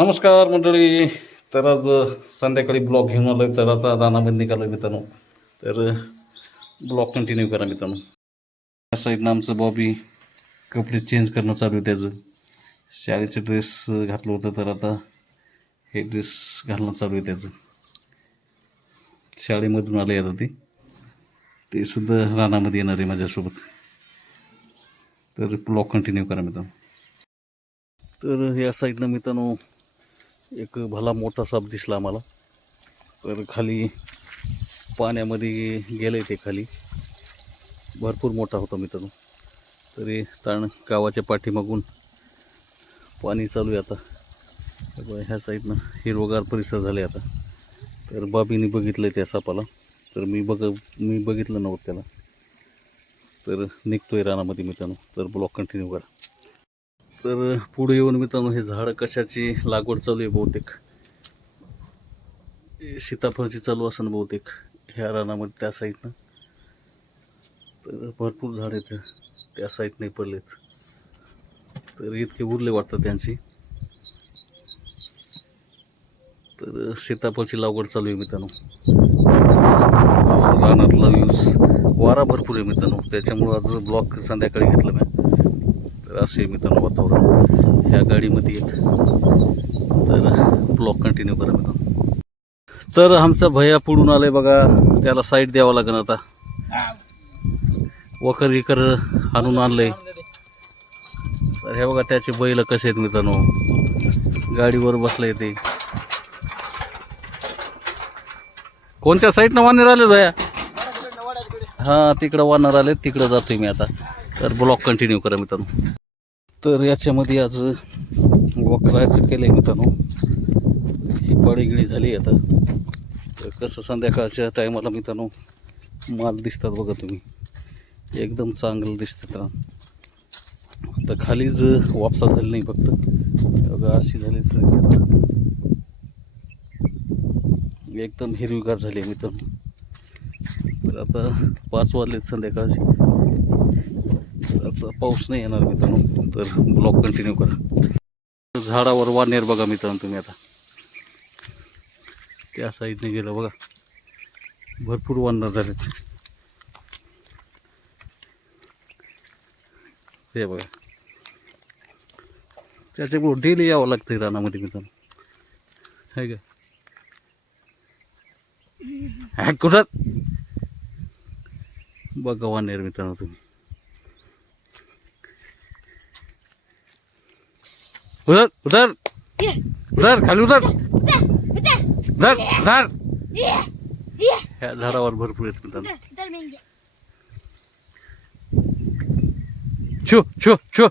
नमस्कार मंडळी. तर आज संध्याकाळी ब्लॉग घेऊन आलो तर आता रानामध्ये निघालो मित्रांनो. तर ब्लॉग कंटिन्यू करा मित्रांनो. या साईडनं आमचं बॉबी कपडे चेंज करणं चालू आहे त्याचं. शाळेचे ड्रेस घातलं होतं तर आता हे ड्रेस घालणं चालू आहे त्याचं. शाळेमधून आले आता ते. ते सुद्धा रानामध्ये येणार आहे माझ्यासोबत. तर ब्लॉग कंटिन्यू करा मित्रांनो. तर या साईडनं मित्रांनो एक भला मोठा साप दिसला आम्हाला. तर खाली पाण्यामध्ये गेले ते खाली. भरपूर मोठा होता मित्रांनो. तरी कारण गावाच्या पाठीमागून पाणी चालू आहे आता. ह्या साईडनं हिरवगार परिसर झाले आता. तर बाबीने बघितलं त्या सापाला. तर मी बघ मी बघितलं नव्हतं त्याला. तर निघतोय रानामध्ये मित्रांनो. तर ब्लॉक कंटिन्यू करा. तर पुढे येऊन मित्रांनो हे झाडं कशाची लागवड चालू आहे बहुतेक? हे सीताफळची चालू असेल बहुतेक ह्या रानामध्ये त्या साईडनं तर भरपूर झाड आहेत त्या- साईडने पडलेत. तर इतके उरले वाटतं त्यांची. तर सीताफळची लागवड चालू आहे मित्रांनो. रानातला यूज वारा भरपूर आहे मित्रांनो. त्याच्यामुळं आज ब्लॉक संध्याकाळी घेतलं मी. तर असे मित्रांनो वातावरण ह्या गाडीमध्ये एक. तर ब्लॉक कंटिन्यू करा मित्रांनो. तर आमचा भैया पुढून आलाय बघा त्याला साईड द्यावं लागेल आता. वखर विकर आणून आणलंय. तर हे बघा त्याचे बैल कसे आहेत मित्रांनो. गाडीवर बसले ते. कोणत्या साईडनं वानर आले भैया? हां तिकडं वानर आले तिकडं जातोय मी आता. तर ब्लॉक कंटिन्यू करा मित्रांनो. तर याच्यामध्ये आज वखरायचं केलं आहे मित्रांनो. ही पाडीगिळी झाली आता. तर कसं संध्याकाळच्या टायमाला मित्रांनो माल दिसतात बघा तुम्ही. एकदम चांगलं दिसतं आता. खालीच वापसा झाली नाही फक्त. बघा अशी झाली सर एकदम हिरवीगार झाली आहे मित्रांनो. तर आता पाच वाजले संध्याकाळची. पाऊस नाही येणार मित्रांनो तर ब्लॉक कंटिन्यू करा. झाडावर वानेर बघा मित्रांनो तुम्ही आता. त्या साईडने गेलं बघा. भरपूर वानर झालेत ते बघा. त्याच्यामुळं डेली यावं लागतं रानामध्ये मित्रांनो. आहे का? कुठं? बघा वानेर मित्रांनो तुम्ही. उधर उधर। उधर खाली उधर। उधर उधर ह्या झाडावर भरपूर आहेत मित्रांनो. छो छो छो.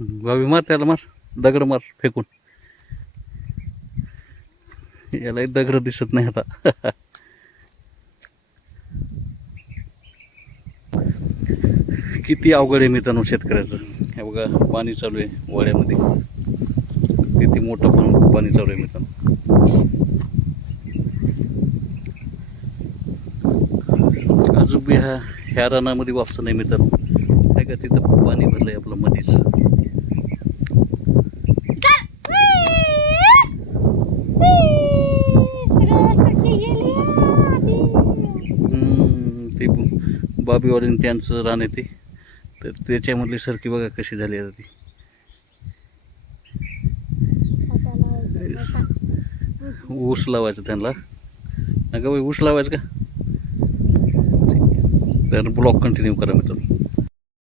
बाबी मार त्याला मार. दगड मार फेकून. याला दगड दिसत नाही आता. किती अवघड आहे मित्रांनो शेतकऱ्याचं? हे बघा पाणी चालू आहे वाड्यामध्ये. किती मोठं पण पाणी चालू आहे मित्रांनो. अजून बी ह्या ह्या रानामध्ये वापस नाही मित्रांनो. काय का तिथं पाणी भरलंय आपलं मध्येच हम्म, ते बाबीवाडीने त्यांचं रान येते ते. तर त्याच्यामधली सरकी बघा कशी झाली आता ती. ऊस लावायचं त्यांना. नका बाई ऊस लावायचं का? तर ब्लॉक कंटिन्यू करा मित्रांनो.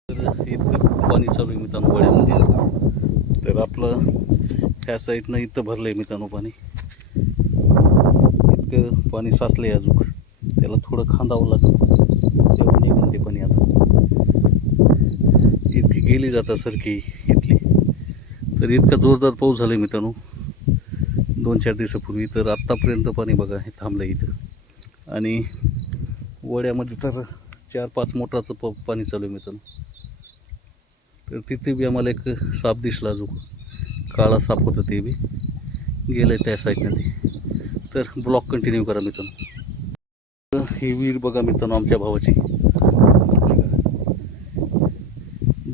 तर इतकं पाणी चालू आहे मित्रांनो वड्यामध्ये. तर आपलं ह्या साईडनं इथं भरलं आहे मित्रांनो पाणी. इतकं पाणी साचलं आहे अजून. त्याला थोडं खांदावं लागतं तेव्हा निघून ते पाणी आता. इतकी गेली जातासारखी इथली. तर इतका जोरदार पाऊस झाला आहे मित्रांनो. दोन चार दिवसापूर्वी. तर आत्तापर्यंत पाणी बघा हे थांबलं आहे इथं. आणि वड्यामध्ये तर चार पाच मोटराचं प पाणी चालू आहे मित्रांनो. तर तिथे बी आम्हाला एक साप दिसला जो काळा साप होता ते बी. गेलं त्या साईडनं ते. तर ब्लॉक कंटिन्यू करा मित्रांनो. ही विहीर बघा मित्रांनो आमच्या भावाची.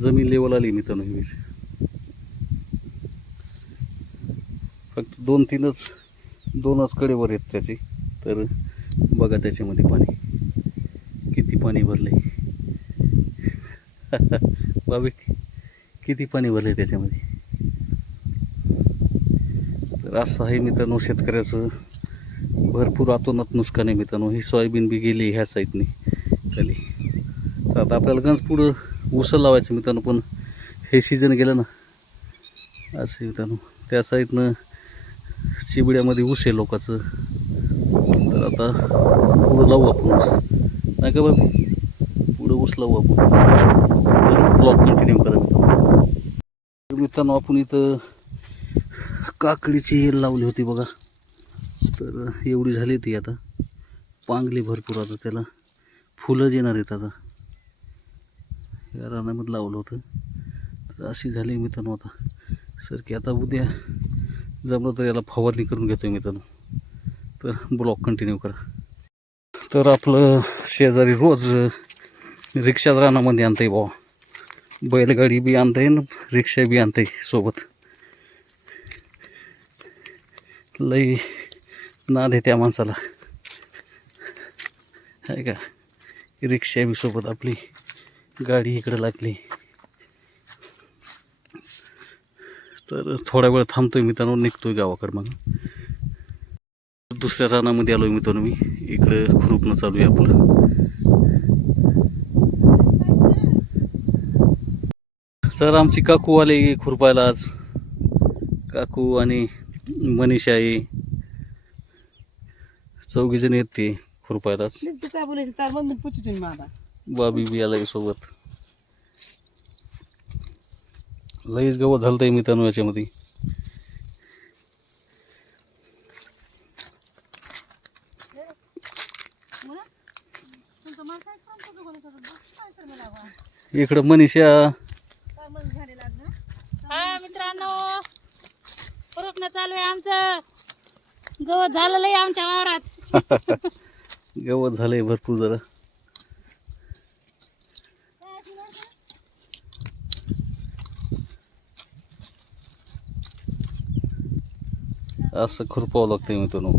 जमीन लेवल आली मित्रांनो ही विहीर फक्त दोन तीनच दोनच कडेवर आहेत त्याचे. तर बघा त्याच्यामध्ये पाणी. किती पाणी भरले बाबी किती पाणी भरले त्याच्यामध्ये. तर असं आहे मित्रांनो शेतकऱ्याचं. भरपूर आतोनात नुकसान आहे मित्रांनो. ही सोयाबीन बी गेली ह्या साईडने खाली तर आता आपल्याला गंज पुढं उसं लावायचं मित्रांनो पण हे सीझन गेलं ना असं मित्रांनो. त्या साईडनं चिबड्यामध्ये ऊस आहे लोकांचं. तर आता पुढं लावू आपण ऊस. नाही का बाबी? पुढं ऊस लावू आपण. ब्लॉक कंटिन्यू करा. मित्रांनो आपण इथं काकडीची हेल लावली होती बघा. तर एवढी झाली ती आता. पांगली भरपूर आता त्याला. फुलं येणार आहेत आता. या रानामध्ये लावलं होतं. तर अशी झाली मित्रांनो आता. सर की आता उद्या जमलं तर याला फवारणी करून घेतो आहे मित्रांनो. तर ब्लॉक कंटिन्यू करा. तर आपलं शेजारी रोज रिक्षात रानामध्ये आणतं आहे भावा बैलगाडी बी आणता ना रिक्षा बी आणता सोबत. लई नाद आहे त्या माणसाला. आहे का? रिक्षा बी सोबत आपली. गाडी इकडं लागली. तर थोडा वेळ थांबतोय मित्रांनो निघतोय गावाकडं मग. दुसऱ्या रानामध्ये आलोय मित्रांनो मी. इकडं खुरुपणं चालू आहे आपलं. तर आमची काकू आले खुरपायला आज. काकू आणि मनीषा आहे चौघीजण येते खुरपायलाच. बाबी बी आलाय सोबत. लईच गवत झालतंय मित्रांनो याच्यामध्ये. इकडं मनीषा. हा मित्रांनो रोपणं चालू आहे आमचं. गवत झालेलं आहे आमच्या वावरात. गवत झालंय भरपूर जरा. असं खुरपावं लागतंय मित्रांनो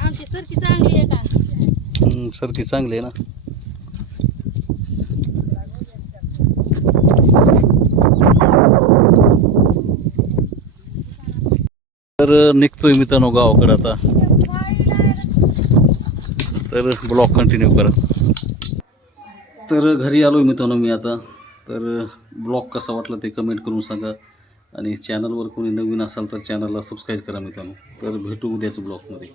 आमची सरकी चांगली आहे का? हम्म, सरकी चांगली आहे ना. तर निघतोय मित्रांनो गावाकडे आता. तर ब्लॉग कंटिन्यू करा. तर घरी आलो मित्रांनो मी आता. तर ब्लॉग कसा वाटला ते कमेंट करून सांगा. आणि चॅनलवर कोणी नवीन असाल तर चॅनलला सबस्क्राईब करा मित्रांनो. तर भेटू उद्याच ब्लॉगमध्ये